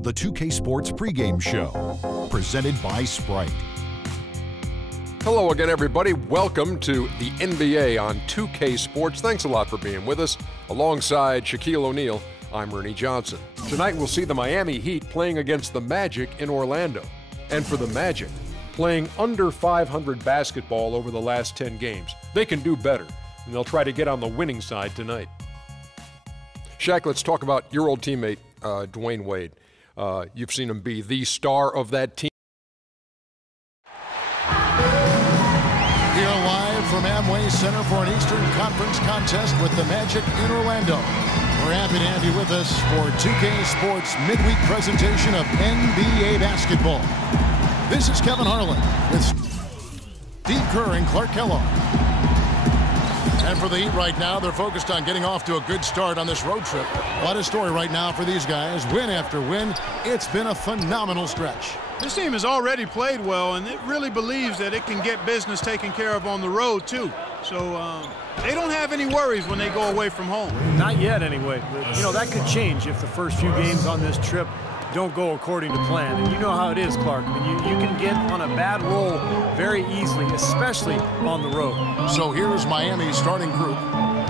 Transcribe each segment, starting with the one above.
The 2K Sports pregame show, presented by Sprite. Hello again, everybody. Welcome to the NBA on 2K Sports. Thanks a lot for being with us. Alongside Shaquille O'Neal, I'm Ernie Johnson. Tonight we'll see the Miami Heat playing against the Magic in Orlando. And for the Magic, playing under 500 basketball over the last 10 games. They can do better, and they'll try to get on the winning side tonight. Shaq, let's talk about your old teammate, Dwayne Wade. You've seen him be the star of that team. Here live from Amway Center for an Eastern Conference contest with the Magic in Orlando. We're happy to have you with us for 2K Sports midweek presentation of NBA basketball. This is Kevin Harlan with Steve Kerr and Clark Kellogg. And for the Heat right now, they're focused on getting off to a good start on this road trip. What a story right now for these guys. Win after win. It's been a phenomenal stretch. This team has already played well, and it really believes that it can get business taken care of on the road, too. So they don't have any worries when they go away from home. Not yet, anyway. But, you know, that could change if the first few games on this trip don't go according to plan. And you know how it is, Clark. I mean, you can get on a bad roll very easily, especially on the road. So here's Miami's starting group.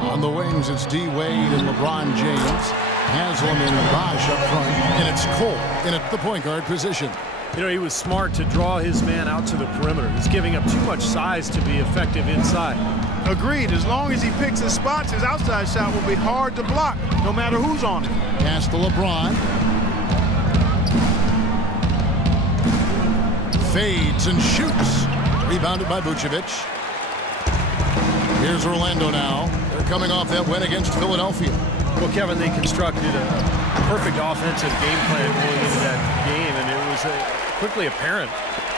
On the wings, it's D. Wade and LeBron James. Haslam and Bosh up front. And it's Cole in at the point guard position. You know, he was smart to draw his man out to the perimeter. He's giving up too much size to be effective inside. Agreed. As long as he picks his spots, his outside shot will be hard to block, no matter who's on it. Pass to LeBron. Fades and shoots. Rebounded by Vucevic. Here's Orlando now. They're coming off that win against Philadelphia. Well, Kevin, they constructed a perfect offensive game plan going into that game, and it was quickly apparent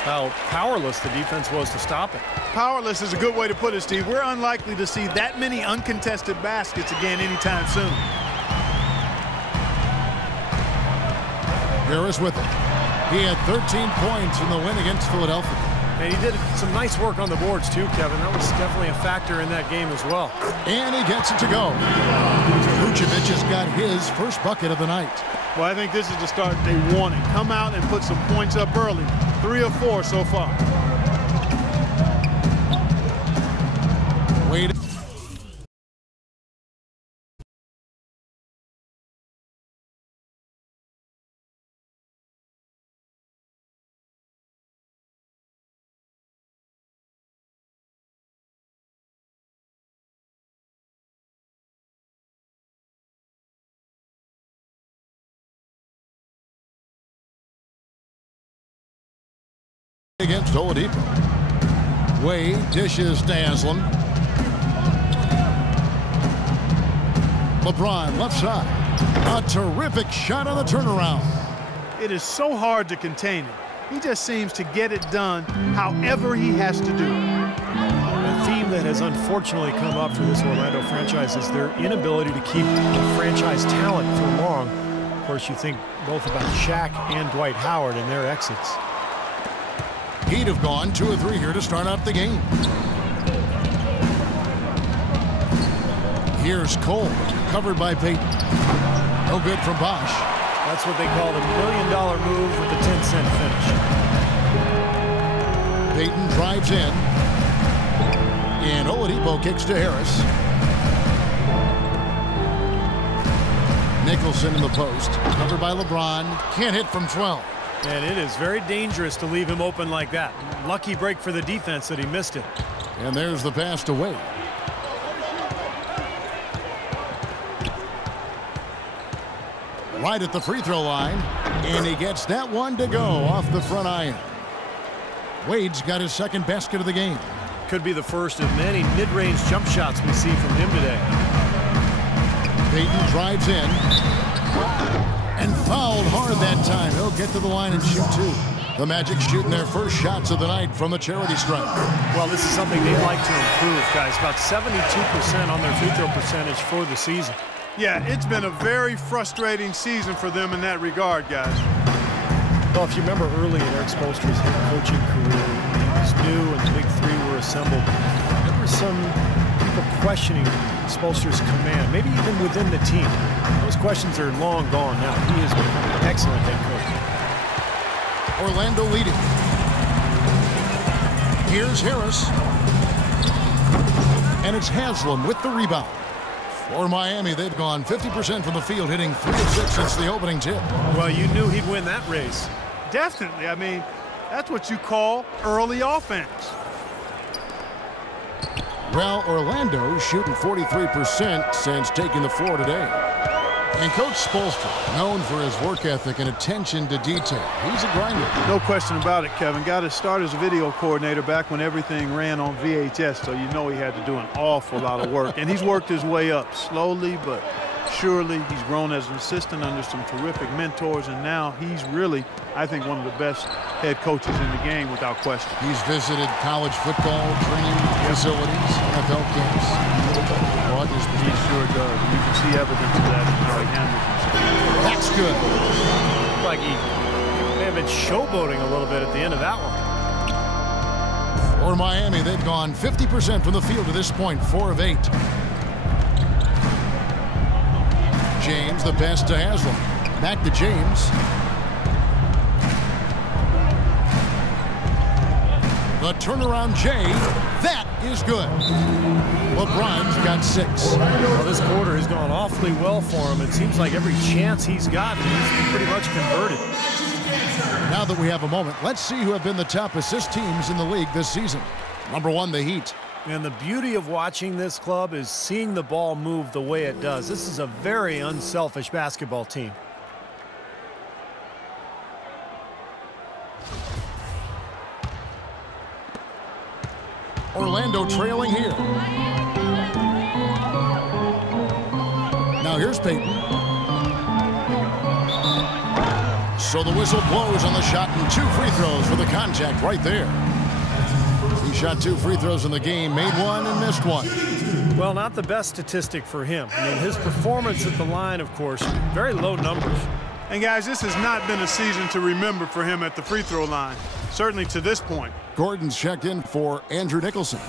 how powerless the defense was to stop it. Powerless is a good way to put it, Steve. We're unlikely to see that many uncontested baskets again anytime soon. Harris with it. He had 13 points in the win against Philadelphia. And he did some nice work on the boards, too, Kevin. That was definitely a factor in that game as well. And he gets it to go. Vucevic has got his first bucket of the night. Well, I think this is the start they wanted. Come out and put some points up early. 3 or 4 so far. Wade. Against Oladipo. Wade dishes to Haslam. LeBron left side. A terrific shot on the turnaround. It is so hard to contain it. He just seems to get it done however he has to do it. A theme that has unfortunately come up for this Orlando franchise is their inability to keep the franchise talent for long. Of course, you think both about Shaq and Dwight Howard and their exits. He'd have gone 2 or 3 here to start out the game. Here's Cole, covered by Payton. No good from Bosh. That's what they call the $1 million move with the 10-cent finish. Payton drives in. And Oladipo kicks to Harris. Nicholson in the post, covered by LeBron. Can't hit from 12. And it is very dangerous to leave him open like that. Lucky break for the defense that he missed it. And there's the pass to Wade. Right at the free throw line. And he gets that one to go off the front iron. Wade's got his second basket of the game. Could be the first of many mid-range jump shots we see from him today. Payton drives in. And fouled hard that time. He'll get to the line and shoot 2. The Magic shooting their first shots of the night from the charity stripe. Well, this is something they'd like to improve, guys. About 72% on their free throw percentage for the season. Yeah, it's been a very frustrating season for them in that regard, guys. Well, if you remember early in Eric Spoelstra's head coaching career, he was new and the big 3 were assembled. There were some people questioning Spoelstra's command, maybe even within the team. Those questions are long gone now. He has become an excellent head coach. Orlando leading. Here's Harris. And it's Haslam with the rebound. For Miami, they've gone 50% from the field, hitting 3 of 6 since the opening tip. Well, you knew he'd win that race. Definitely. I mean, that's what you call early offense. Well, Orlando shooting 43% since taking the floor today. And Coach Spoelstra, known for his work ethic and attention to detail. He's a grinder. No question about it, Kevin. Got his start as a video coordinator back when everything ran on VHS, so you know he had to do an awful lot of work. And he's worked his way up slowly but surely. He's grown as an assistant under some terrific mentors, and now he's really, I think, one of the best head coaches in the game without question. He's visited college football training facilities, NFL camps. He sure does. You can see evidence of that in how he handles himself. That's good. Like he may have been showboating a little bit at the end of that one. For Miami, they've gone 50% from the field to this point, 4 of 8. James, the pass to Haslam. Back to James. The turnaround Jay. That is good. LeBron's got 6. Well, this quarter has gone awfully well for him. It seems like every chance he's gotten, he's been pretty much converted. Now that we have a moment, let's see who have been the top assist teams in the league this season. Number 1, the Heat. And the beauty of watching this club is seeing the ball move the way it does. This is a very unselfish basketball team. Orlando trailing here. Now here's Payton. So the whistle blows on the shot and 2 free throws for the contact right there. He shot 2 free throws in the game, made 1 and missed 1. Well, not the best statistic for him. I mean, his performance at the line, of course, very low numbers. And guys, this has not been a season to remember for him at the free throw line, certainly to this point. Gordon's checked in for Andrew Nicholson.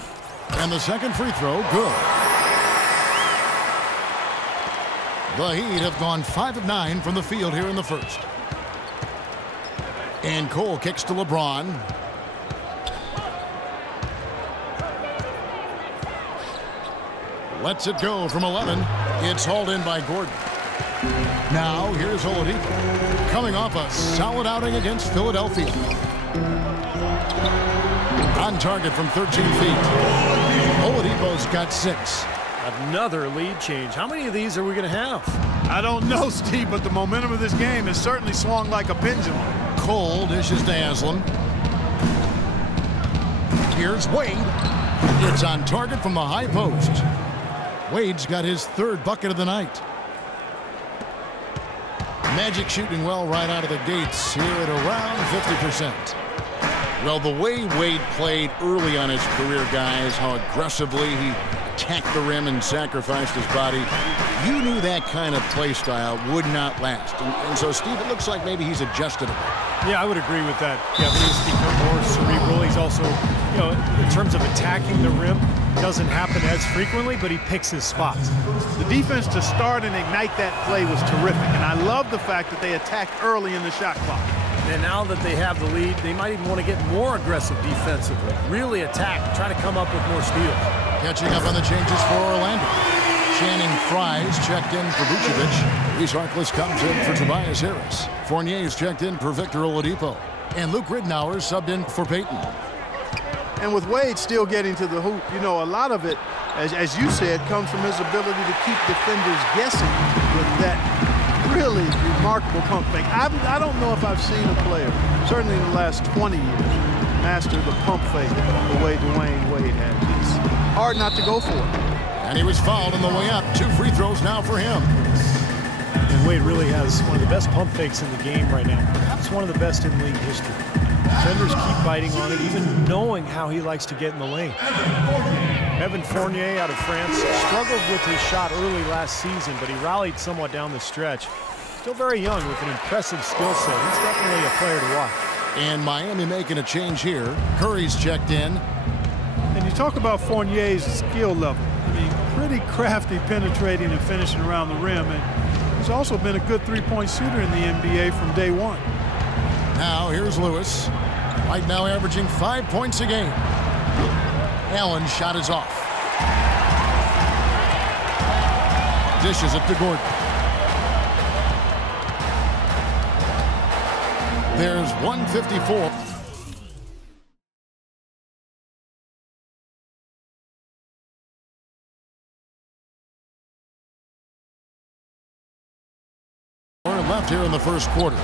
And the second free throw, good. The Heat have gone 5 of 9 from the field here in the first. And Cole kicks to LeBron. Lets it go from 11. It's hauled in by Gordon. Now here's Oladipo, coming off a solid outing against Philadelphia. On target from 13 feet. Oladipo's got 6. Another lead change. How many of these are we going to have? I don't know, Steve, but the momentum of this game has certainly swung like a pendulum. Cole dishes to Haslam. Here's Wade. It's on target from the high post. Wade's got his 3rd bucket of the night. Magic shooting well right out of the gates here at around 50%. Well, the way Wade played early on his career, guys, how aggressively he attacked the rim and sacrificed his body, you knew that kind of play style would not last. And so, Steve, it looks like maybe he's adjusted a bit. Yeah, I would agree with that. Kevin, he's become more cerebral. He's also, you know, in terms of attacking the rim, doesn't happen as frequently, but he picks his spots. The defense to start and ignite that play was terrific, and I love the fact that they attacked early in the shot clock. And now that they have the lead, they might even want to get more aggressive defensively. Really attack, try to come up with more steals. Catching up on the changes for Orlando. Channing Frye's checked in for Vucevic. Reese Harkless comes in for Tobias Harris. Fournier's checked in for Victor Oladipo. And Luke Ridnour subbed in for Payton. And with Wade still getting to the hoop, you know, a lot of it, as you said, comes from his ability to keep defenders guessing with that really remarkable pump fake. I don't know if I've seen a player, certainly in the last 20 years, master the pump fake the way Dwayne Wade had. It's hard not to go for it. And he was fouled on the way up. 2 free throws now for him. And Wade really has one of the best pump fakes in the game right now. Perhaps one of the best in league history. Defenders keep biting on it, even knowing how he likes to get in the lane. Evan Fournier out of France struggled with his shot early last season, but he rallied somewhat down the stretch. Still very young with an impressive skill set. He's definitely a player to watch. And Miami making a change here. Curry's checked in. And you talk about Fournier's skill level. I mean, pretty crafty penetrating and finishing around the rim. And he's also been a good 3-point shooter in the NBA from day one. Now here's Lewis. Right now averaging 5 points a game. Allen's shot is off. Dishes it to Gordon. There's 154. Left here in the first quarter.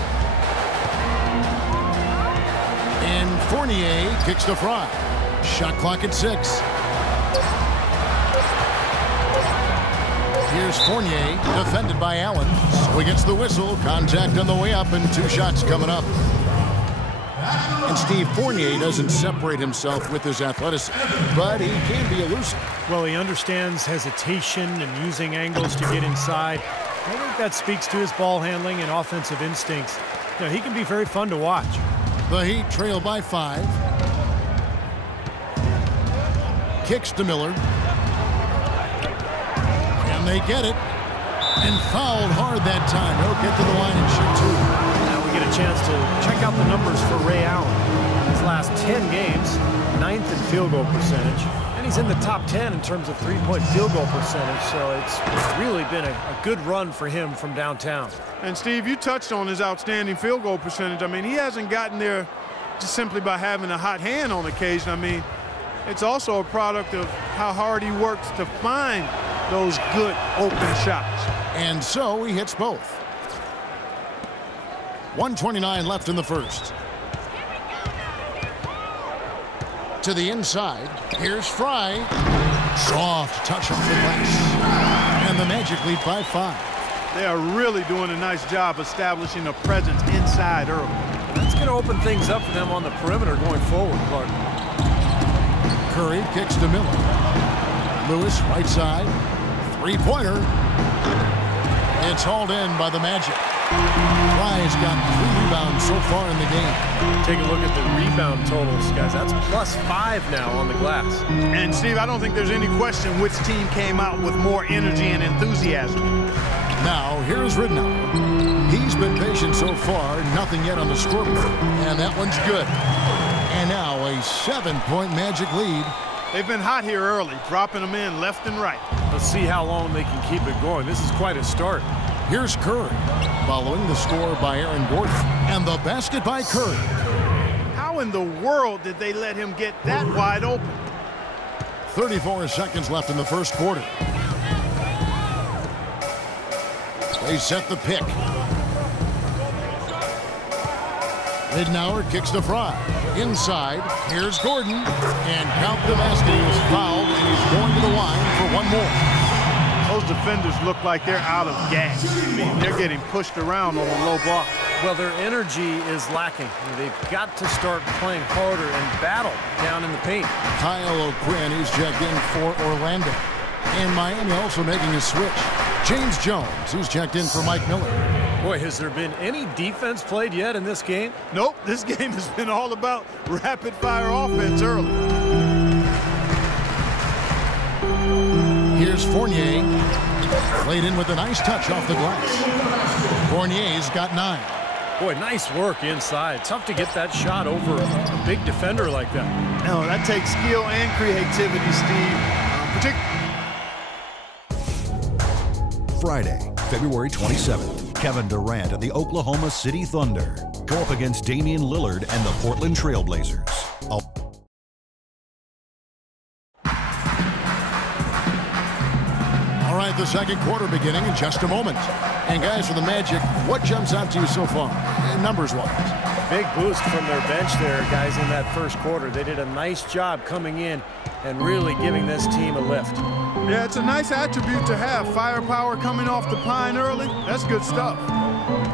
And Fournier kicks to Fry. Shot clock at 6. Here's Fournier, defended by Allen. So he gets the whistle. Contact on the way up, and 2 shots coming up. And Steve, Fournier doesn't separate himself with his athleticism, but he can be elusive. Well, he understands hesitation and using angles to get inside. I think that speaks to his ball handling and offensive instincts. You know, he can be very fun to watch. The Heat trail by 5. Kicks to Miller. And they get it. And fouled hard that time. He'll get to the line and shoot 2. Now we get a chance to check out the numbers for Ray Allen. His last 10 games, 9th in field goal percentage. And he's in the top 10 in terms of three-point field goal percentage. So it's really been a good run for him from downtown. And Steve, you touched on his outstanding field goal percentage. I mean, he hasn't gotten there just simply by having a hot hand on occasion. I mean, it's also a product of how hard he works to find those good open shots. And so he hits both. 1:29 left in the first. To the inside. Here's Fry. Soft touch off the glass. And the Magic lead by 5. They are really doing a nice job establishing a presence inside early. That's going to open things up for them on the perimeter going forward, Clark. Curry kicks to Miller. Lewis, right side. Three-pointer. It's hauled in by the Magic. Fry's got 3 rebounds so far in the game. Take a look at the rebound totals, guys. That's +5 now on the glass. And, Steve, I don't think there's any question which team came out with more energy and enthusiasm. Now, here's Ridnour. He's been patient so far. Nothing yet on the scoreboard. And that one's good. And now a 7-point Magic lead. They've been hot here early, dropping them in left and right. Let's see how long they can keep it going. This is quite a start. Here's Curry, following the score by Aaron Gordon. And the basket by Curry. How in the world did they let him get that wide open? 34 seconds left in the first quarter. They set the pick. Ridnour kicks to Fry. Inside, here's Gordon. And count the basket. He was fouled, and he's going to the line for one more. Those defenders look like they're out of gas. I mean, they're getting pushed around on the low block. Well, their energy is lacking. They've got to start playing harder and battle down in the paint. Kyle O'Quinn, who's checked in for Orlando. And Miami also making a switch. James Jones, who's checked in for Mike Miller. Boy, has there been any defense played yet in this game? Nope, this game has been all about rapid-fire offense early. Here's Fournier. Played in with a nice touch off the glass. Fournier's got 9. Boy, nice work inside. Tough to get that shot over a big defender like that. No, that takes skill and creativity, Steve. Friday, February 27th, Kevin Durant and the Oklahoma City Thunder go up against Damian Lillard and the Portland Trail Blazers. All right, the second quarter beginning in just a moment. And guys, for the Magic, what jumps out to you so far, numbers-wise? Big boost from their bench there, guys, in that first quarter. They did a nice job coming in and really giving this team a lift. Yeah, it's a nice attribute to have. Firepower coming off the pine early. That's good stuff.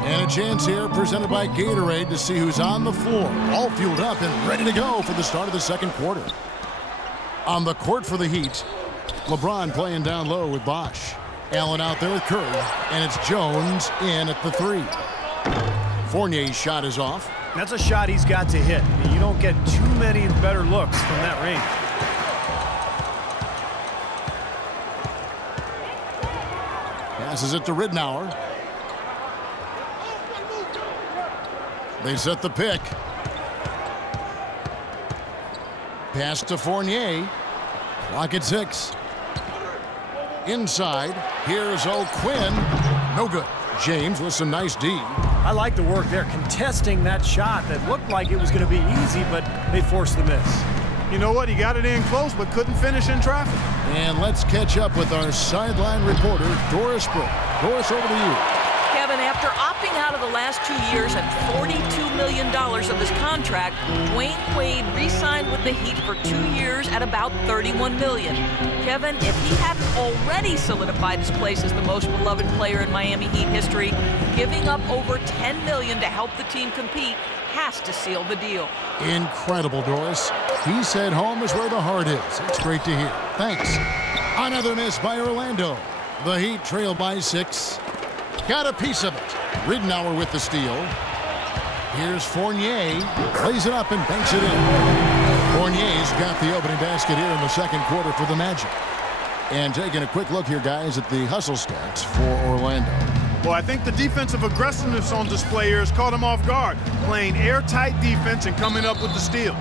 And a chance here presented by Gatorade to see who's on the floor. All fueled up and ready to go for the start of the second quarter. On the court for the Heat, LeBron playing down low with Bosch. Allen out there with Curry. And it's Jones in at the 3. Fournier's shot is off. That's a shot he's got to hit. You don't get too many better looks from that range. Passes it to Ridnour. They set the pick. Pass to Fournier. Clock at 6. Inside. Here's O'Quinn. No good. James with some nice D. I like the work there, contesting that shot that looked like it was going to be easy, but they forced the miss. You know what? He got it in close, but couldn't finish in traffic. And let's catch up with our sideline reporter, Doris Brooke. Doris, over to you. Kevin, after opting out of the last 2 years and $42 million of his contract, Dwayne Wade re-signed with the Heat for 2 years at about $31 million. Kevin, if he hadn't already solidified his place as the most beloved player in Miami Heat history, giving up over $10 million to help the team compete has to seal the deal. Incredible, Doris. He said home is where the heart is. It's great to hear. Thanks. Another miss by Orlando. The Heat trail by 6. Got a piece of it. Ridenour with the steal. Here's Fournier. Plays it up and banks it in. Fournier's got the opening basket here in the second quarter for the Magic. And taking a quick look here, guys, at the hustle stats for Orlando. Well, I think the defensive aggressiveness on display here has caught him off guard, playing airtight defense and coming up with the steals.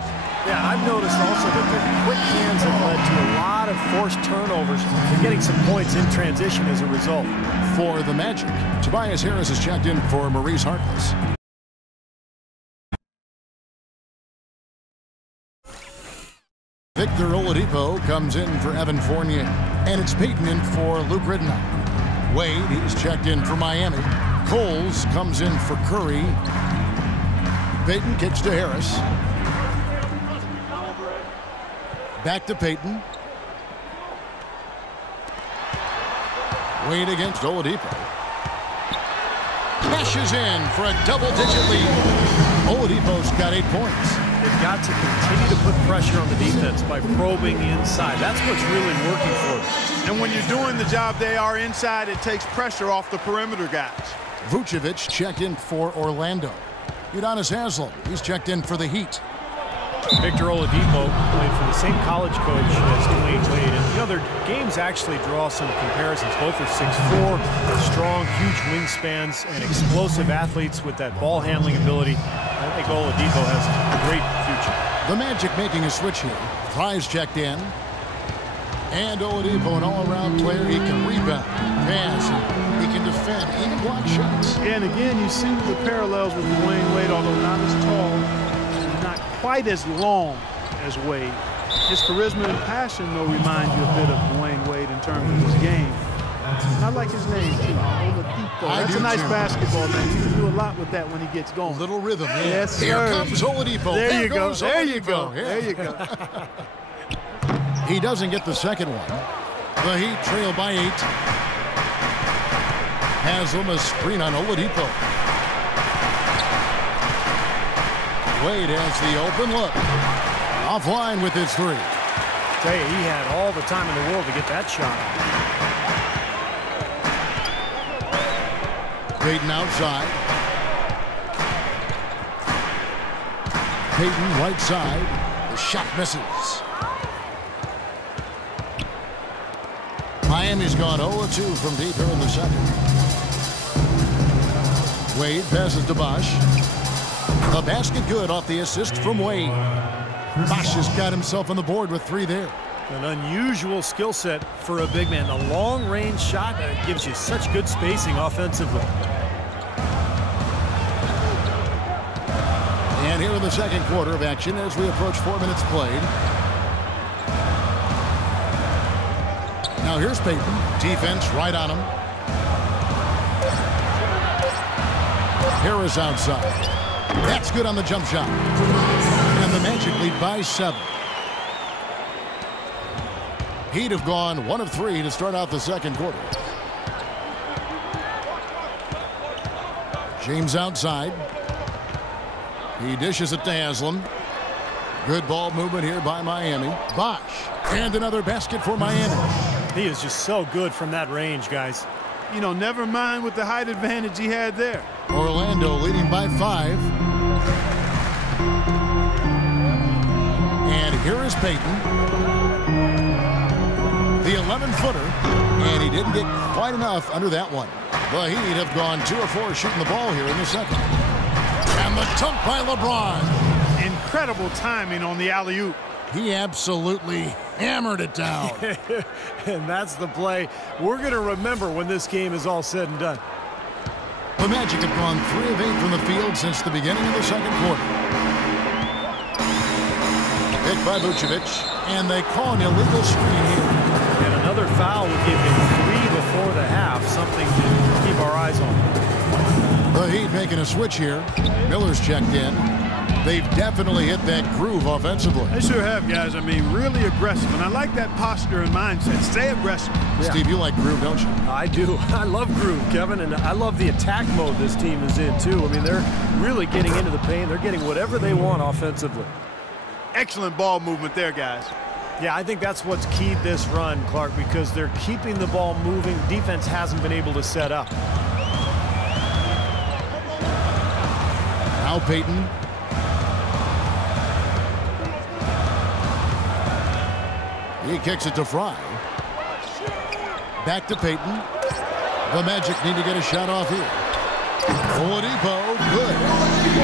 Yeah, I've noticed also that the quick hands have led to a lot of forced turnovers and getting some points in transition as a result. For the Magic, Tobias Harris has checked in for Maurice Harkless. Victor Oladipo comes in for Evan Fournier. And it's Payton in for Luke Ridenour. Wade, he's checked in for Miami. Coles comes in for Curry. Payton kicks to Harris. Back to Payton. Wade against Oladipo. Cashes in for a double-digit lead. Oladipo's got 8 points. They've got to continue to put pressure on the defense by probing inside. That's what's really working for them. And when you're doing the job they are inside, it takes pressure off the perimeter guys. Vucevic checked in for Orlando. Udonis Haslem, he's checked in for the Heat. Victor Oladipo played for the same college coach as Dwayne Wade. And, you know, their games actually draw some comparisons. Both are 6'4", strong, huge wingspans, and explosive athletes with that ball handling ability. I think Oladipo has a great future. The Magic making a switch here. Fry's checked in. And Oladipo, an all-around player. He can rebound, pass, he can defend, even block shots. And again, you see the parallels with Dwayne Wade, although not as tall, not quite as long as Wade. His charisma and passion, though, remind you a bit of Dwayne Wade in terms of his game. I like his name, too, Oladipo. That's a nice basketball name. You can do a lot with that when he gets going. A little rhythm, yeah. Yes, sir. Here comes Oladipo. There you go. There you go. There you go. He doesn't get the second one. The Heat trail by 8. Haslem a screen on Oladipo. Wade has the open look. Offline with his 3. Tell you, he had all the time in the world to get that shot. Payton outside. Payton right side. The shot misses. Miami's gone 0-2 from deep here in the second. Wade passes to Bosch. The basket good off the assist from Wade. Bosch has got himself on the board with 3 there. An unusual skill set for a big man. A long-range shot that gives you such good spacing offensively. And here in the second quarter of action as we approach 4 minutes played. Now here's Payton. Defense right on him. Harris outside. That's good on the jump shot. And the Magic lead by 7. Heat have gone 1 of 3 to start out the second quarter. James outside. He dishes it to Haslem. Good ball movement here by Miami. Bosch. And another basket for Miami. He is just so good from that range, guys. You know, never mind with the height advantage he had there. Orlando leading by 5. And here is Payton. The 11-footer. And he didn't get quite enough under that one. The Heat have gone 2 of 4 shooting the ball here in the second. And And the dunk by LeBron. Incredible timing on the alley-oop. He absolutely hammered it down. And that's the play we're going to remember when this game is all said and done. The Magic have gone 3 of 8 from the field since the beginning of the second quarter. Picked by Vucevic, and they call an illegal screen here. And another foul would give him 3 before the half, something to keep our eyes on. The Heat making a switch here. Miller's checked in. They've definitely hit that groove offensively. They sure have, guys. I mean, really aggressive. And I like that posture and mindset. Stay aggressive. Yeah. Steve, you like groove, don't you? I do. I love groove, Kevin, and I love the attack mode this team is in, too. I mean, they're really getting into the paint. They're getting whatever they want offensively. Excellent ball movement there, guys. Yeah, I think that's what's keyed this run, Clark, because they're keeping the ball moving. Defense hasn't been able to set up. Now Payton. He kicks it to Fry. Back to Payton. The Magic need to get a shot off here. Oladipo, good.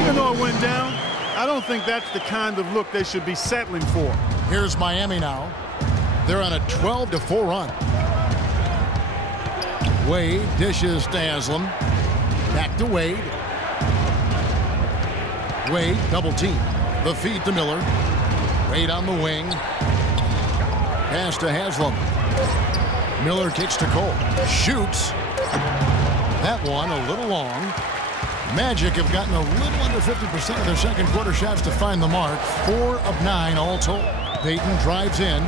Even though it went down, I don't think that's the kind of look they should be settling for. Here's Miami now. They're on a 12-4 run. Wade dishes to Haslam. Back to Wade. Wade double team. The feed to Miller. Wade on the wing. Pass to Haslam. Miller kicks to Cole. Shoots. That one a little long. Magic have gotten a little under 50% of their second quarter shots to find the mark. 4 of 9 all told. Payton drives in.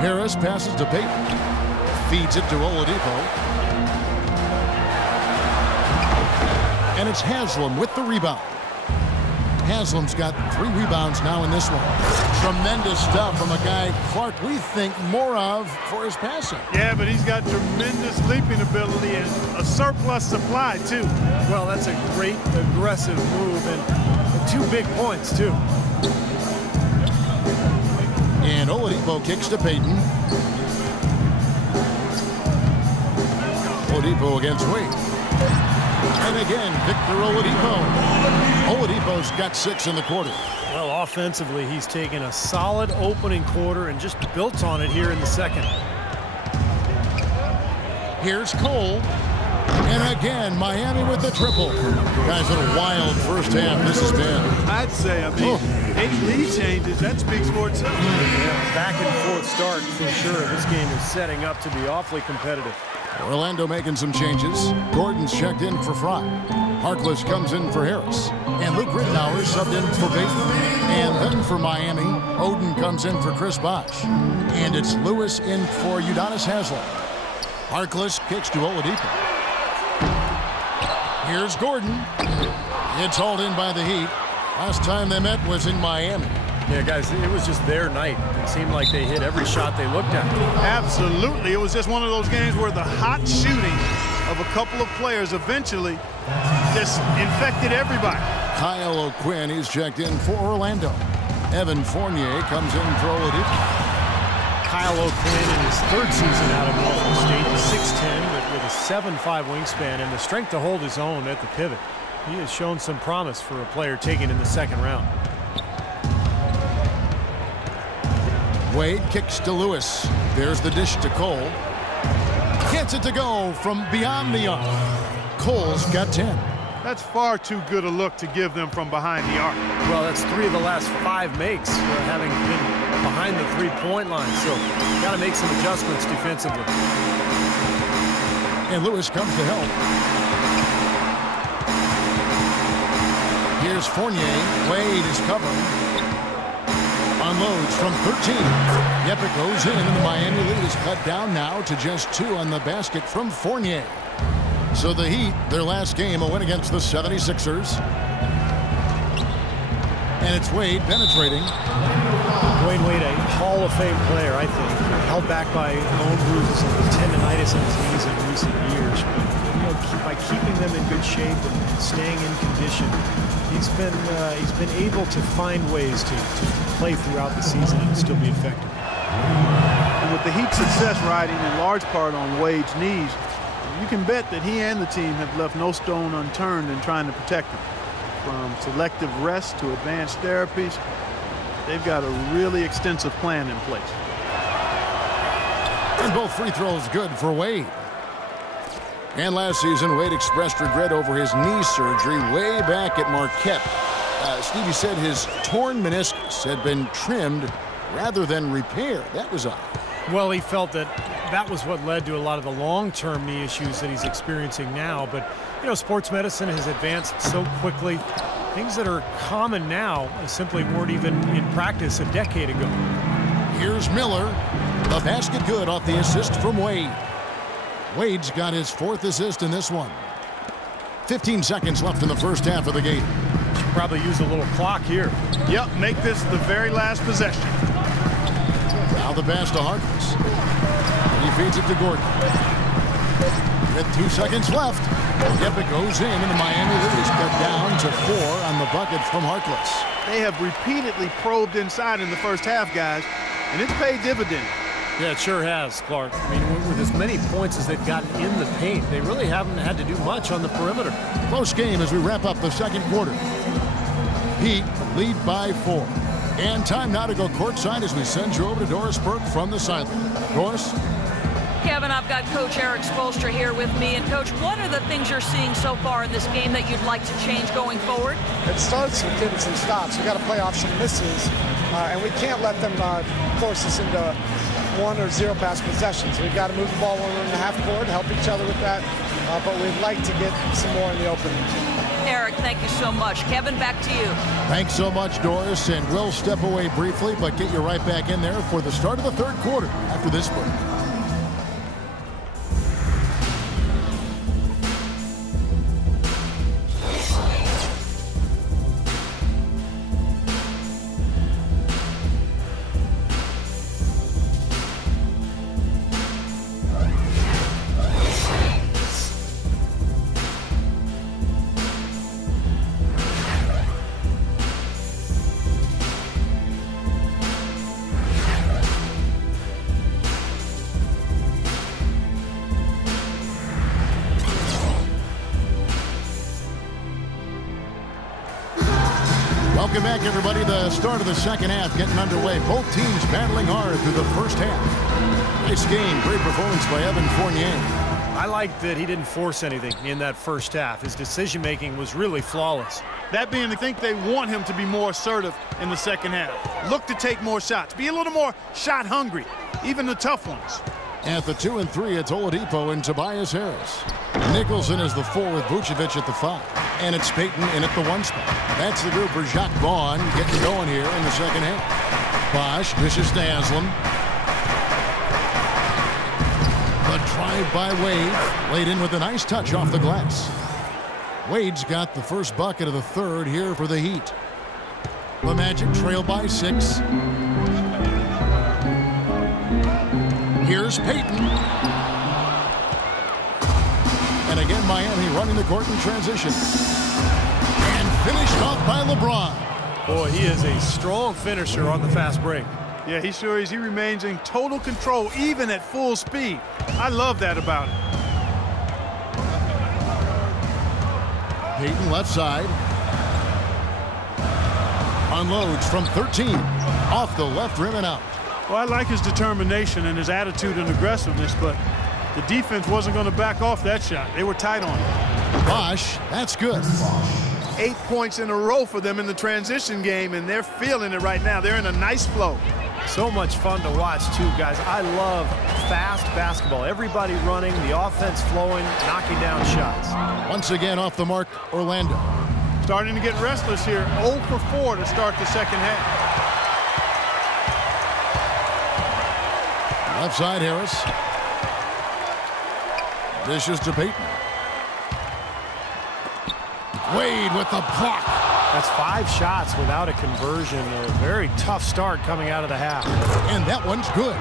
Harris passes to Payton. Feeds it to Oladipo. And it's Haslam with the rebound. Haslam's got 3 rebounds now in this one. Tremendous stuff from a guy, Clark, we think more of for his passing. Yeah, but he's got tremendous leaping ability and a surplus supply, too. Well, that's a great aggressive move and 2 big points, too. And Oladipo kicks to Payton. Oladipo against Wade. And again, Victor Oladipo. Oladipo's got 6 in the quarter. Well, offensively, he's taken a solid opening quarter and just built on it here in the second. Here's Cole. And again, Miami with the triple. Guys, what a wild first half this has been. I'd say, 8 lead changes, that speaks for itself. Yeah, back and forth start for sure. This game is setting up to be awfully competitive. Orlando making some changes. Gordon's checked in for Fry. Harkless comes in for Harris. And Luke Rittenauer subbed in for Payton. And then for Miami, Oden comes in for Chris Bosh. And it's Lewis in for Udonis Haslem. Harkless kicks to Oladipo. Here's Gordon. It's hauled in by the Heat. Last time they met was in Miami. Yeah, guys, it was just their night. It seemed like they hit every shot they looked at. Absolutely. It was just one of those games where the hot shooting of a couple of players eventually just infected everybody. Kyle O'Quinn, he's checked in for Orlando. Evan Fournier comes in for Oladipo. Kyle O'Quinn in his 3rd season out of Norfolk State, 6'10", but with a 7'5" wingspan and the strength to hold his own at the pivot. He has shown some promise for a player taken in the second round. Wade kicks to Lewis. There's the dish to Cole. Gets it to go from beyond the arc. Cole's got 10. That's far too good a look to give them from behind the arc. Well, that's 3 of the last 5 makes, having been behind the 3-point line. So, got to make some adjustments defensively. And Lewis comes to help. Here's Fournier. Wade is covering. Unloads from 13. Yep, it goes in, and the Miami lead is cut down now to just 2 on the basket from Fournier. So the Heat, their last game, a win against the 76ers. And it's Wade penetrating. Dwayne Wade, a Hall of Fame player, I think. Held back by bone bruises and tendonitis in his knees in recent years. But, by keeping them in good shape and staying in condition, he's been able to find ways to play throughout the season and still be effective. And with the Heat's success riding in large part on Wade's knees, you can bet that he and the team have left no stone unturned in trying to protect him. from selective rest to advanced therapies. They've got a really extensive plan in place. And both free throws good for Wade. And last season, Wade expressed regret over his knee surgery way back at Marquette. Stevie said his torn meniscus had been trimmed rather than repaired. That was odd. Well, he felt that that was what led to a lot of the long-term knee issues that he's experiencing now. But, you know, sports medicine has advanced so quickly. Things that are common now simply weren't even in practice a decade ago. Here's Miller. The basket good off the assist from Wade. Wade's got his 4th assist in this one. 15 seconds left in the first half of the game. Should probably use a little clock here. Yep, make this the very last possession. Now the pass to Harkless. He feeds it to Gordon. With 2 seconds left. Yep, it goes in, and the Miami Heat is cut down to 4 on the bucket from Harkless. They have repeatedly probed inside in the first half, guys, and it's paid dividends. Yeah, it sure has, Clark. I mean, with as many points as they've gotten in the paint, they really haven't had to do much on the perimeter. Close game as we wrap up the second quarter. Heat lead by 4. And time now to go courtside as we send you over to Doris Burke from the sideline. Doris? Kevin, I've got Coach Eric Spoelstra here with me. And, Coach, what are the things you're seeing so far in this game that you'd like to change going forward? It starts with getting some stops. We've got to play off some misses, and we can't let them force us into 1 or 0 pass possessions. We've got to move the ball 1 and a half court, help each other with that, but we'd like to get some more in the open. Eric, thank you so much. Kevin, back to you. Thanks so much, Doris, and we'll step away briefly, but get you right back in there for the start of the third quarter after this break. Welcome back, everybody. The start of the second half getting underway. Both teams battling hard through the first half. Nice game. Great performance by Evan Fournier. I like that he didn't force anything in that first half. His decision-making was really flawless. That being, I think they want him to be more assertive in the second half. Look to take more shots. Be a little more shot hungry, even the tough ones. At the 2 and 3, it's Oladipo and Tobias Harris. Nicholson is the 4 with Vucevic at the 5. And it's Payton in at the 1 spot. That's the group for Jacques Vaughn getting going here in the second half. Bosch dishes to Haslam. The drive by Wade. Laid in with a nice touch off the glass. Wade's got the first bucket of the third here for the Heat. The Magic trail by 6. Here's Payton. And again, Miami running the court in transition. And finished off by LeBron. Boy, he is a strong finisher on the fast break. Yeah, he sure is. He remains in total control, even at full speed. I love that about him. Payton left side. Unloads from 13. Off the left rim and out. Well, I like his determination and his attitude and aggressiveness, but the defense wasn't going to back off that shot. They were tight on it. Bosch, that's good. 8 points in a row for them in the transition game, and they're feeling it right now. They're in a nice flow. So much fun to watch, too, guys. I love fast basketball. Everybody running, the offense flowing, knocking down shots. Once again off the mark, Orlando. Starting to get restless here. 0 for 4 to start the second half. Left side, Harris. Dishes to Payton. Wade with the block. That's 5 shots without a conversion. A very tough start coming out of the half. And that one's good.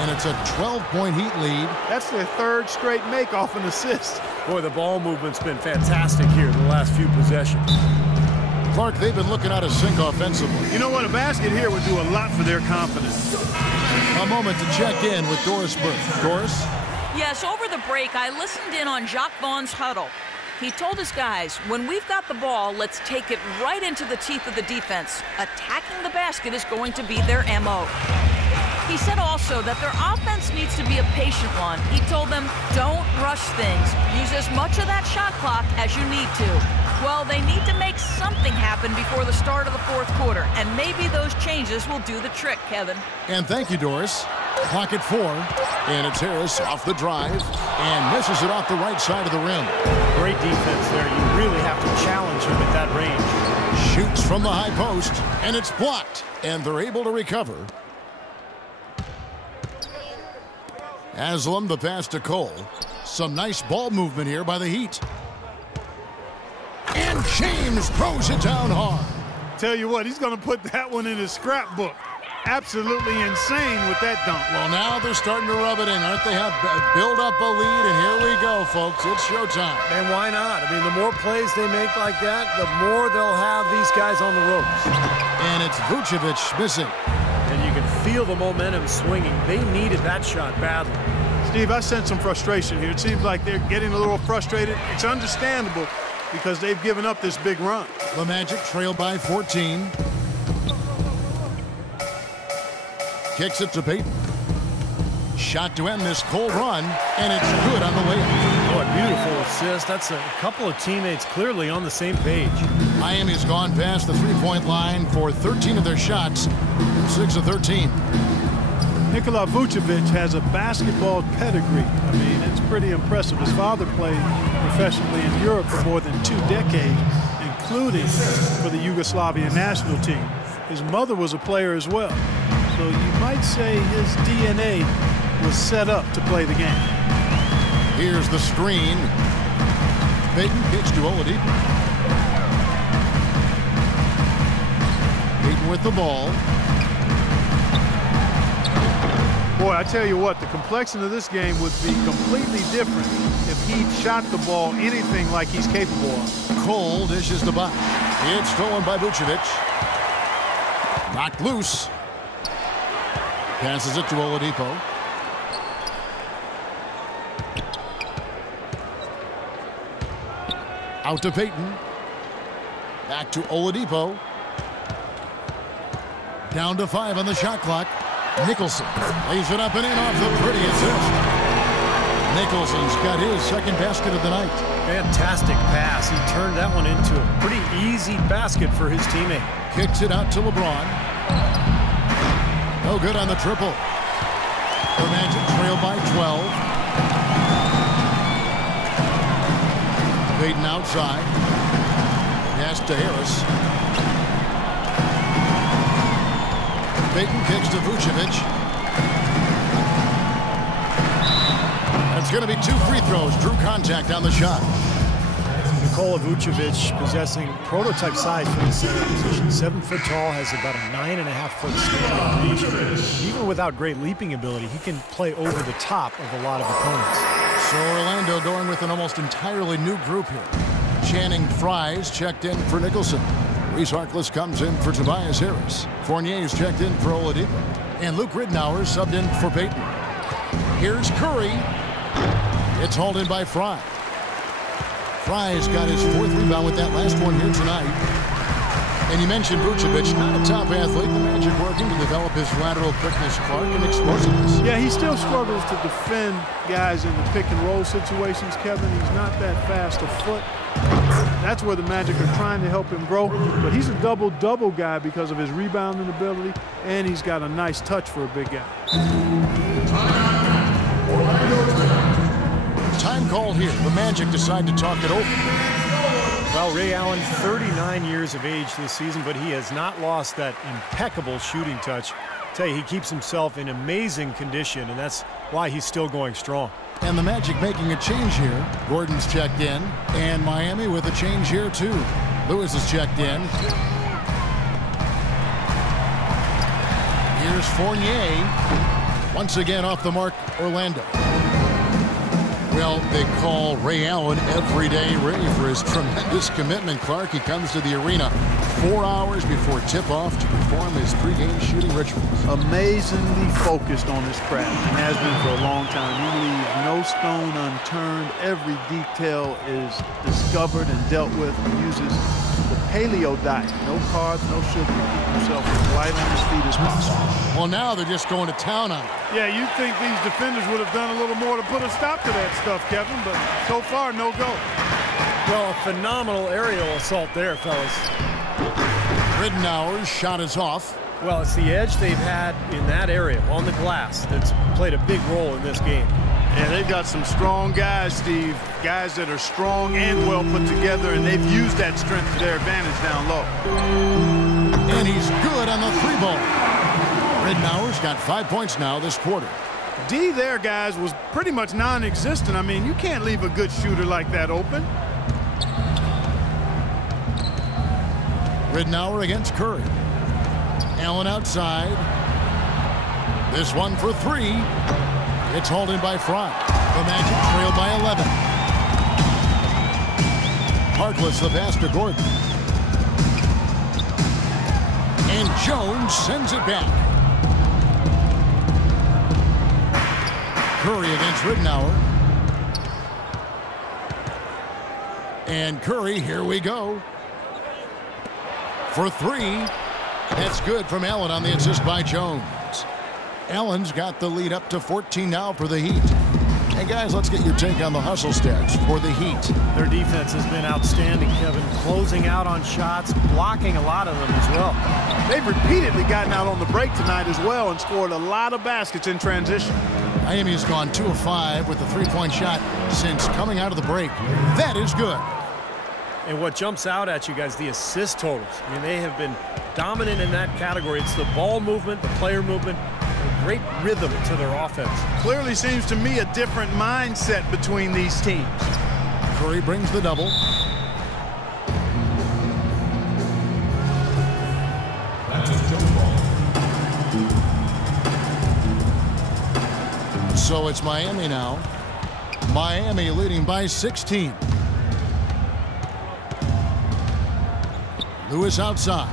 And it's a 12-point Heat lead. That's their 3rd straight make off an assist. Boy, the ball movement's been fantastic here the last few possessions. Clark, they've been looking out of sync offensively. You know what? A basket here would do a lot for their confidence. A moment to check in with Doris Burke. Doris? Yes, over the break, I listened in on Jacques Vaughn's huddle. He told his guys, when we've got the ball, let's take it right into the teeth of the defense. Attacking the basket is going to be their MO. He said also that their offense needs to be a patient one. He told them, don't rush things. Use as much of that shot clock as you need to. Well, they need to make something happen before the start of the fourth quarter, and maybe those changes will do the trick, Kevin. And thank you, Doris. Clock at 4, and it's Harris off the drive and misses it off the right side of the rim. Great defense there. You really have to challenge him at that range. Shoots from the high post, and it's blocked, and they're able to recover. Aslam, the pass to Cole. Some nice ball movement here by the Heat. And James throws it down hard. Tell you what, he's going to put that one in his scrapbook. Absolutely insane with that dunk. Well, now they're starting to rub it in, aren't they? Have build up a lead, and here we go, folks. It's showtime. And why not? I mean, the more plays they make like that, the more they'll have these guys on the ropes. And it's Vucevic missing. And you can feel the momentum swinging. They needed that shot badly. Steve, I sense some frustration here. It seems like they're getting a little frustrated. It's understandable because they've given up this big run. The Magic trail by 14. Kicks it to Payton. Shot to end this cold run, and it's good on the layup. Oh, a beautiful assist. That's a couple of teammates clearly on the same page. Miami's gone past the three-point line for 13 of their shots, 6 of 13. Nikola Vucevic has a basketball pedigree. I mean, it's pretty impressive. His father played professionally in Europe for more than 2 decades, including for the Yugoslavian national team. His mother was a player as well. So you might say his DNA was set up to play the game. Here's the screen. Payton kicks to Oladipo. Payton with the ball. Boy, I tell you what, the complexion of this game would be completely different if he shot the ball anything like he's capable of. Cole dishes the box. It's stolen by Vucevic. Knocked loose. Passes it to Oladipo. Out to Payton. Back to Oladipo. Down to 5 on the shot clock. Nicholson lays it up and in off the pretty assist. Nicholson's got his second basket of the night. Fantastic pass. He turned that one into a pretty easy basket for his teammate. Kicks it out to LeBron. No good on the triple. The Magic trail by 12. Payton outside. Pass to Harris. Payton kicks to Vucevic. That's going to be 2 free throws. Drew contact on the shot. Nikola Vucevic possessing prototype size for the center position. 7 foot tall, has about a 9.5 foot standing reach. Even without great leaping ability, he can play over the top of a lot of opponents. So Orlando going with an almost entirely new group here. Channing Frye's checked in for Nicholson. Reese Harkless comes in for Tobias Harris. Fournier's checked in for Oladipo. And Luke Ridnour subbed in for Payton. Here's Curry. It's hauled in by Frye. Frye's got his 4th rebound with that last one here tonight. And you mentioned Vucevic, not a top athlete. The Magic working to develop his lateral quickness, Clark, and explosiveness. Yeah, he still struggles to defend guys in the pick and roll situations, Kevin. He's not that fast of foot. That's where the Magic are trying to help him grow. But he's a double-double guy because of his rebounding ability, and he's got a nice touch for a big guy. Time called here. The Magic decide to talk it over. Well, Ray Allen, 39 years of age this season, but he has not lost that impeccable shooting touch. I tell you, he keeps himself in amazing condition, and that's why he's still going strong. And the Magic making a change here. Gordon's checked in, and Miami with a change here too. Lewis is checked in. Here's Fournier. Once again off the mark, Orlando. Well, they call Ray Allen Everyday Ray for his tremendous commitment. Clark, he comes to the arena 4 hours before tip-off to perform his pregame shooting rituals. Amazingly focused on his craft and has been for a long time. He leaves no stone unturned. Every detail is discovered and dealt with. He uses the paleo diet. No carbs, no sugar to keep himself as light on his feet as possible. Well, now they're just going to town on it. Yeah, you'd think these defenders would have done a little more to put a stop to that stuff, Kevin, but so far, no go. Well, a phenomenal aerial assault there, fellas. Ridenour's shot is off. Well, it's the edge they've had in that area on the glass that's played a big role in this game. And they've got some strong guys, Steve. Guys that are strong and well put together, and they've used that strength to their advantage down low. And he's good on the 3-ball. Ridenour's got 5 points now this quarter. D there, guys, was pretty much non-existent. I mean, you can't leave a good shooter like that open. Ridenour against Curry. Allen outside. This one for 3. It's hauled in by Fry. The Magic trail by 11. Harkless the pass to Gordon. And Jones sends it back. Curry against Ridenour. And Curry, here we go. For 3. That's good from Allen on the assist by Jones. Allen's got the lead up to 14 now for the Heat. Hey, guys, let's get your take on the hustle stats for the Heat. Their defense has been outstanding, Kevin. Closing out on shots, blocking a lot of them as well. They've repeatedly gotten out on the break tonight as well and scored a lot of baskets in transition. Miami's gone 2 of 5 with the 3-point shot since coming out of the break. That is good. And what jumps out at you guys, the assist totals. I mean, they have been dominant in that category. It's the ball movement, the player movement, a great rhythm to their offense. Clearly seems to me a different mindset between these teams. Curry brings the double. So it's Miami now. Miami leading by 16. Lewis outside.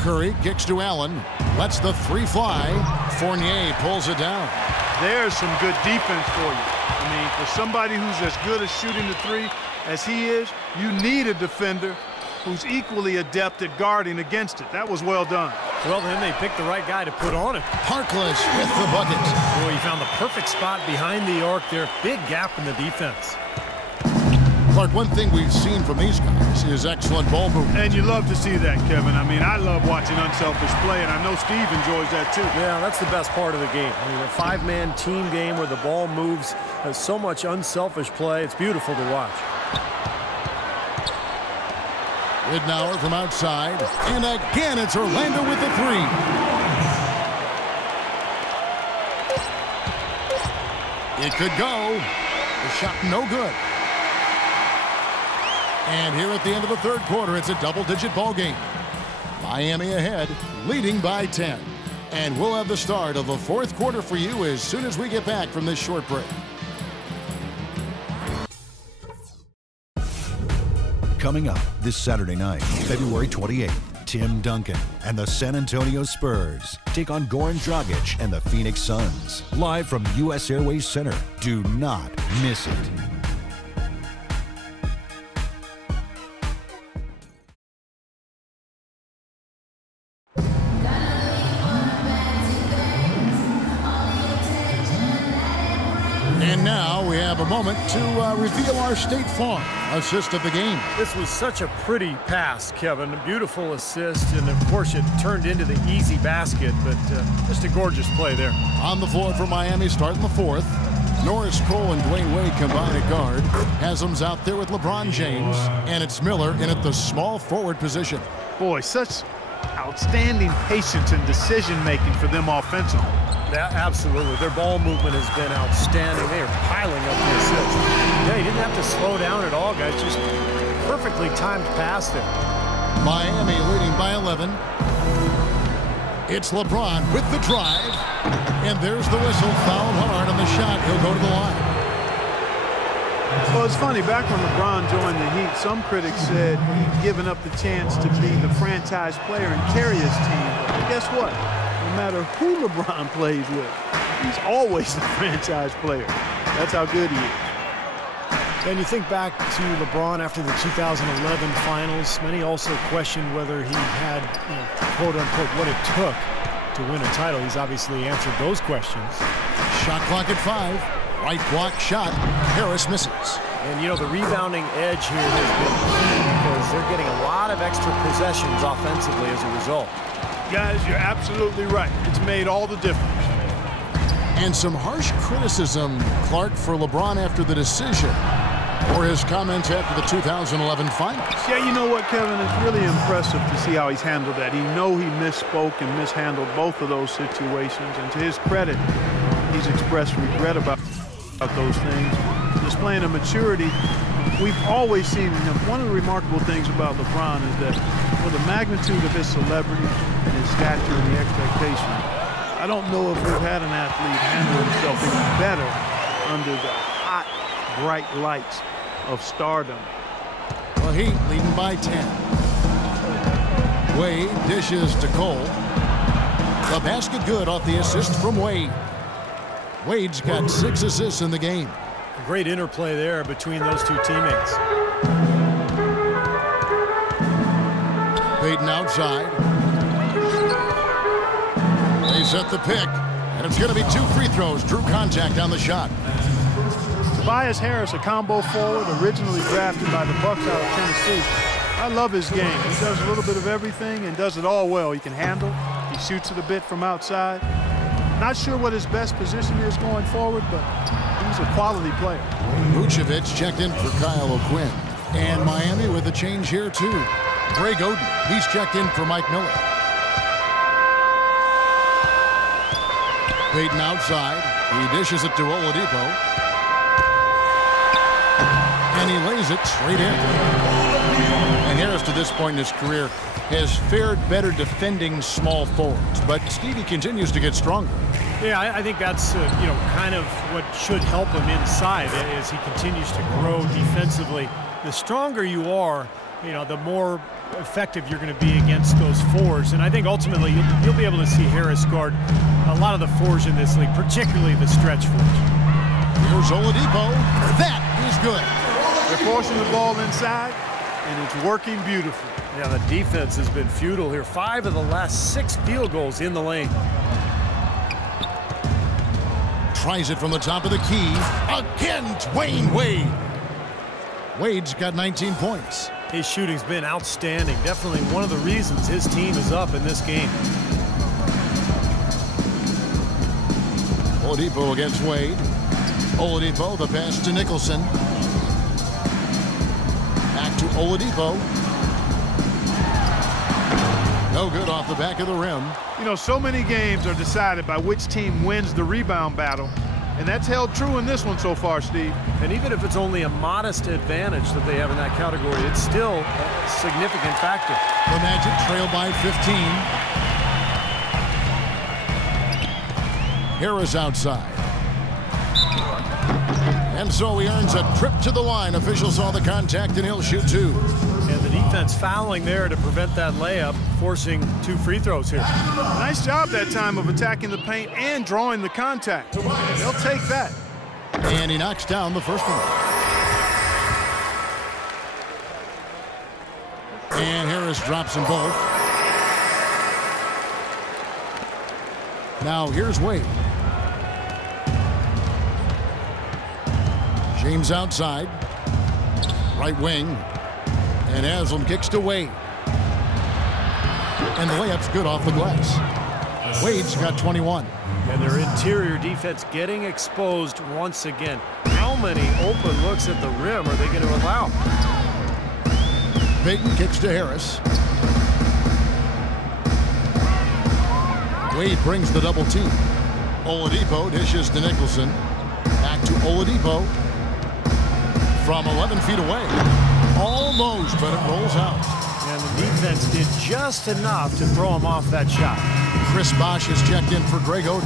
Curry kicks to Allen. Lets the 3 fly. Fournier pulls it down. There's some good defense for you. I mean, for somebody who's as good at shooting the 3 as he is, you need a defender who's equally adept at guarding against it. That was well done. Well, then they picked the right guy to put on it. Harkless with the bucket. Well, he found the perfect spot behind the arc there. Big gap in the defense. Clark, one thing we've seen from these guys is excellent ball movement. And you love to see that, Kevin. I mean, I love watching unselfish play, and I know Steve enjoys that too. Yeah, that's the best part of the game. I mean, a 5-man team game where the ball moves, has so much unselfish play. It's beautiful to watch. Ridenour from outside. And again, it's Orlando with the 3. It could go. The shot no good. And here at the end of the third quarter, it's a double-digit ball game. Miami ahead, leading by 10. And we'll have the start of the fourth quarter for you as soon as we get back from this short break. Coming up this Saturday night, February 28th, Tim Duncan and the San Antonio Spurs take on Goran Dragic and the Phoenix Suns. Live from U.S. Airways Center. Do not miss it. And now we have a moment to reveal our State Farm assist of the game. This was such a pretty pass, Kevin. A beautiful assist, and of course it turned into the easy basket, but just a gorgeous play there. On the floor for Miami starting the fourth. Norris Cole and Dwayne Wade combine at guard. Haslam's out there with LeBron James, and it's Miller in at the small forward position. Boy, such outstanding patience and decision-making for them offensively. Yeah, absolutely. Their ball movement has been outstanding. They are piling up the assists. Yeah, he didn't have to slow down at all, guys. Just perfectly timed pass there. Miami leading by 11. It's LeBron with the drive. And there's the whistle. Fouled hard on the shot. He'll go to the line. Well, it's funny. Back when LeBron joined the Heat, some critics said he'd given up the chance to be the franchise player and carry his team. But guess what? No matter who LeBron plays with, he's always the franchise player. That's how good he is. And you think back to LeBron after the 2011 finals, many also questioned whether he had, quote-unquote, what it took to win a title. He's obviously answered those questions. Shot clock at 5. Right block shot. Harris misses. And, the rebounding edge here has been key because they're getting a lot of extra possessions offensively as a result. Guys, you're absolutely right. It's made all the difference. And some harsh criticism, Clark, for LeBron after the decision, or his comments after the 2011 finals. Yeah, you know what, Kevin? It's really impressive to see how he's handled that. He misspoke and mishandled both of those situations. And to his credit, he's expressed regret about those things. Displaying a maturity we've always seen in him. One of the remarkable things about LeBron is that for the magnitude of his celebrity and his stature and the expectation, I don't know if we've had an athlete handle himself any better under the hot, bright lights of stardom. Well, Heat leading by 10. Wade dishes to Cole. The basket good off the assist from Wade. Wade's got 6 assists in the game. Great interplay there between those two teammates. Payton outside. They set the pick, and it's going to be 2 free throws. Drew contact on the shot. Tobias Harris, a combo forward, originally drafted by the Bucks out of Tennessee. I love his game. He does a little bit of everything and does it all well. He can handle. He shoots it a bit from outside. Not sure what his best position is going forward, but he's a quality player. Vucevic checked in for Kyle O'Quinn. And Miami with a change here, too. Greg Oden, he's checked in for Mike Miller. Payton outside. He dishes it to Oladipo. And he lays it straight in. And Harris, to this point in his career, has fared better defending small forwards. But Stevie continues to get stronger. Yeah, I think that's, kind of what should help him inside as he continues to grow defensively. The stronger you are, the more effective you're going to be against those fours. And I think ultimately you'll be able to see Harris guard a lot of the fours in this league, particularly the stretch fours. Here's Oladipo. That is good. They're forcing the ball inside, and it's working beautifully. Yeah, the defense has been futile here. 5 of the last 6 field goals in the lane. Tries it from the top of the key. Again, Dwayne Wade. Wade's got 19 points. His shooting's been outstanding. Definitely one of the reasons his team is up in this game. Oladipo against Wade. Oladipo, the pass to Nicholson. Back to Oladipo. No good off the back of the rim. So many games are decided by which team wins the rebound battle, and that's held true in this one so far, Steve. And even if it's only a modest advantage that they have in that category, it's still a significant factor. The Magic trail by 15. Harris outside. And so he earns a trip to the line. Officials saw the contact, and he'll shoot 2. And the defense fouling there to prevent that layup, forcing 2 free throws here. Nice job that time of attacking the paint and drawing the contact. They'll take that. And he knocks down the first one. And Harris drops them both. Now here's Wade. James outside. Right wing. And Haslam kicks to Wade. And the layup's good off the glass. Wade's got 21. And their interior defense getting exposed once again. How many open looks at the rim are they going to allow? Payton kicks to Harris. Wade brings the double team. Oladipo dishes to Nicholson. Back to Oladipo. From 11 feet away. Almost, but it rolls out. And the defense did just enough to throw him off that shot. Chris Bosh has checked in for Greg Oden.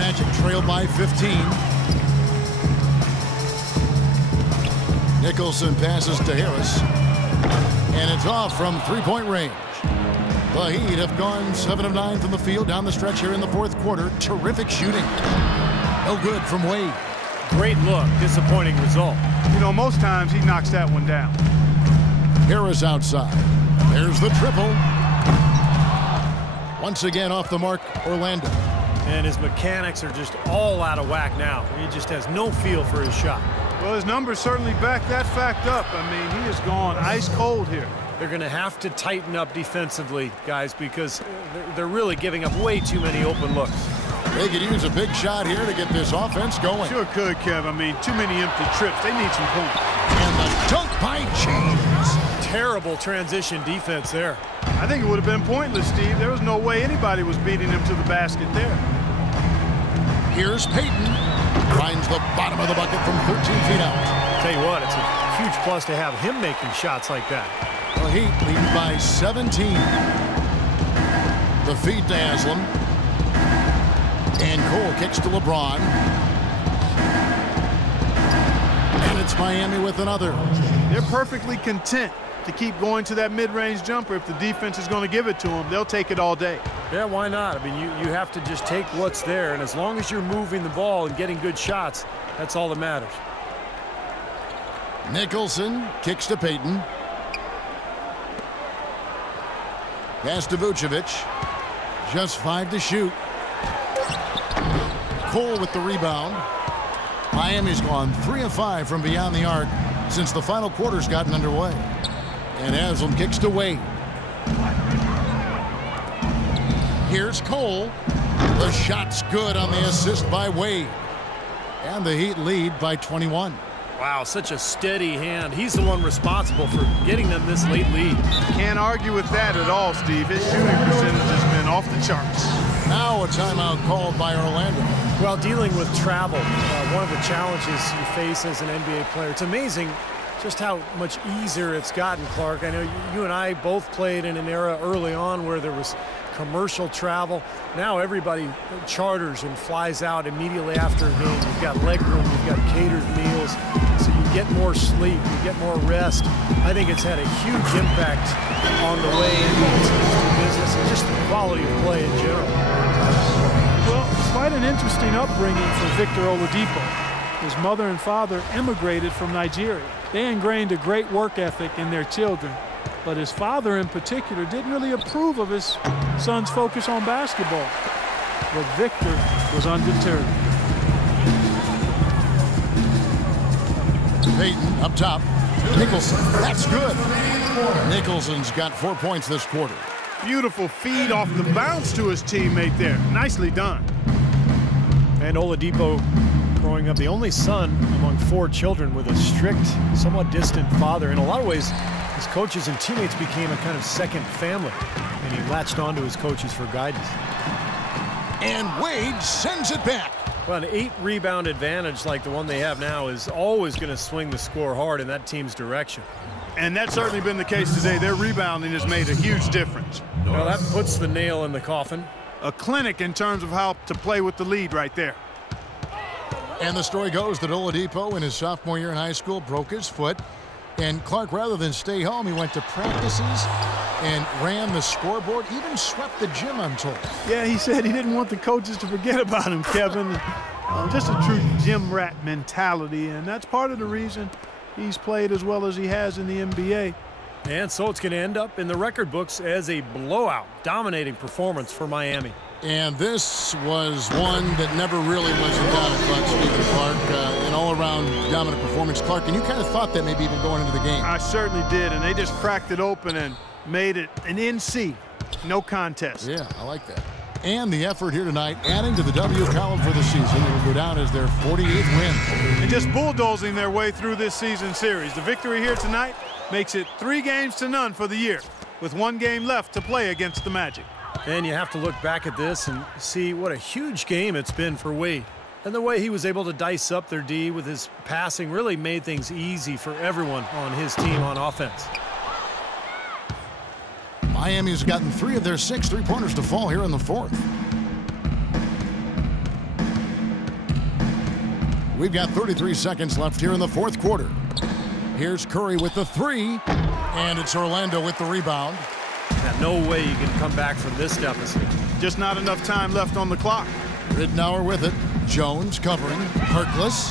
Magic trail by 15. Nicholson passes to Harris. And it's off from three-point range. The Heat have gone 7 of 9 from the field down the stretch here in the fourth quarter. Terrific shooting. No good from Wade. Great look. Disappointing result. You know, most times he knocks that one down. Harris outside. There's the triple. Once again off the mark, Orlando. And his mechanics are just all out of whack now. He just has no feel for his shot. Well, his numbers certainly back that fact up. I mean, he has gone ice cold here. They're going to have to tighten up defensively, guys, because they're really giving up way too many open looks. They could use a big shot here to get this offense going. Sure could, Kev. I mean, too many empty trips. They need some points. And the dunk by James. Terrible transition defense there. I think it would have been pointless, Steve. There was no way anybody was beating him to the basket there. Here's Payton. Finds the bottom of the bucket from 13 feet out. Tell you what, it's a huge plus to have him making shots like that. The Heat lead by 17. The feed to Haslam. And Cole kicks to LeBron. And it's Miami with another. They're perfectly content to keep going to that mid-range jumper. If the defense is going to give it to them, they'll take it all day. Yeah, why not? I mean, you have to just take what's there, and as long as you're moving the ball and getting good shots, that's all that matters. Nicholson kicks to Payton. Pass to Vucevic. Just 5 to shoot. Cole with the rebound. Miami's gone 3 of 5 from beyond the arc since the final quarter's gotten underway. And Haslam kicks to Wade. Here's Cole. The shot's good on the assist by Wade. And the Heat lead by 21. Wow, such a steady hand. He's the one responsible for getting them this late lead. Can't argue with that at all, Steve. His shooting percentage has been off the charts. Now a timeout called by Orlando. Well, dealing with travel, one of the challenges you face as an NBA player. It's amazing just how much easier it's gotten, Clark. I know you and I both played in an era early on where there was commercial travel. Now everybody charters and flies out immediately after a game. You've got leg room, you've got catered meals, so you get more sleep, you get more rest. I think it's had a huge impact on the way into the business and just the quality of play in general. Well, it's quite an interesting upbringing for Victor Oladipo. His mother and father immigrated from Nigeria. They ingrained a great work ethic in their children, but his father in particular didn't really approve of his son's focus on basketball. But Victor was undeterred. Payton up top. Nicholson, that's good. Nicholson's got 4 points this quarter. Beautiful feed off the bounce to his teammate there. Nicely done. And Oladipo, growing up the only son among 4 children with a strict, somewhat distant father. In a lot of ways, his coaches and teammates became a kind of second family, and he latched on to his coaches for guidance. And Wade sends it back. Well, an 8-rebound advantage like the one they have now is always going to swing the score hard in that team's direction. And that's certainly been the case today. Their rebounding has made a huge difference. Well, that puts the nail in the coffin. A clinic in terms of how to play with the lead right there. And the story goes that Oladipo in his sophomore year in high school broke his foot. And Clark, rather than stay home, he went to practices and ran the scoreboard, even swept the gym, I'm told. Yeah, he said he didn't want the coaches to forget about him, Kevin. Just a true gym rat mentality, and that's part of the reason he's played as well as he has in the NBA. And so it's going to end up in the record books as a blowout, dominating performance for Miami. And this was one that never really was in doubt, I thought, Stephen Clark. An all-around dominant performance. Clark, and you kind of thought that maybe even going into the game. I certainly did, and they just cracked it open and made it an NC. No contest. Yeah, I like that. And the effort here tonight, adding to the W column for the season. It will go down as their 48th win. And just bulldozing their way through this season series. The victory here tonight makes it 3-0 for the year, with 1 game left to play against the Magic. And you have to look back at this and see what a huge game it's been for Wade. And the way he was able to dice up their D with his passing really made things easy for everyone on his team on offense. Miami's gotten 3 of their 6 3-pointers to fall here in the fourth. We've got 33 seconds left here in the fourth quarter. Here's Curry with the three, and it's Orlando with the rebound. Yeah, no way you can come back from this deficit. Just not enough time left on the clock. Ridnour with it. Jones covering. Harkless.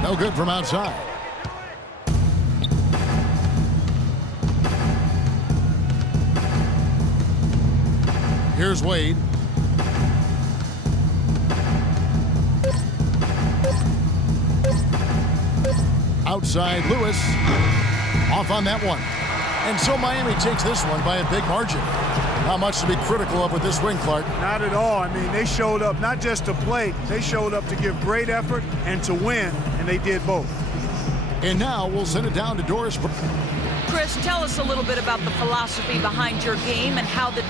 No good from outside. Here's Wade. Outside Lewis. Off on that one. And so Miami takes this one by a big margin. Not much to be critical of with this win, Clark. Not at all. I mean, they showed up not just to play, they showed up to give great effort and to win, and they did both. And now we'll send it down to Doris. Chris, tell us a little bit about the philosophy behind your game and how the